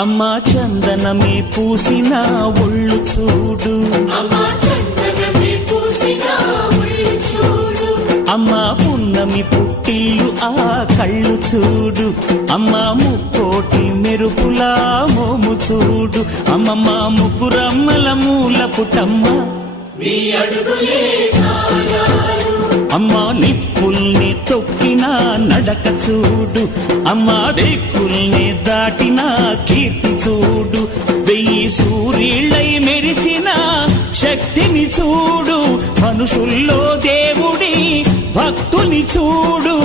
అమ్మా చందనమే పూసిన ఒళ్ళు చూడు, అమ్మా పున్నమి పుట్టిల్లు ఆ కళ్ళు చూడు, అమ్మా ముక్కోటి మెరుపులా మోము చూడు, అమ్మమ్మ ముగ్గురమ్మల మూల పుటమ్మ అమ్మా నిప్పుల్ని తొక్కిన నడక చూడు, అమ్మా దిక్కుల్ని దాటిన కీర్తి చూడు, 1000 సూర్యుళ్ళై మెరిసిన శక్తిని చూడు, మనుషుల్లో దేవుడి భక్తుని చూడు.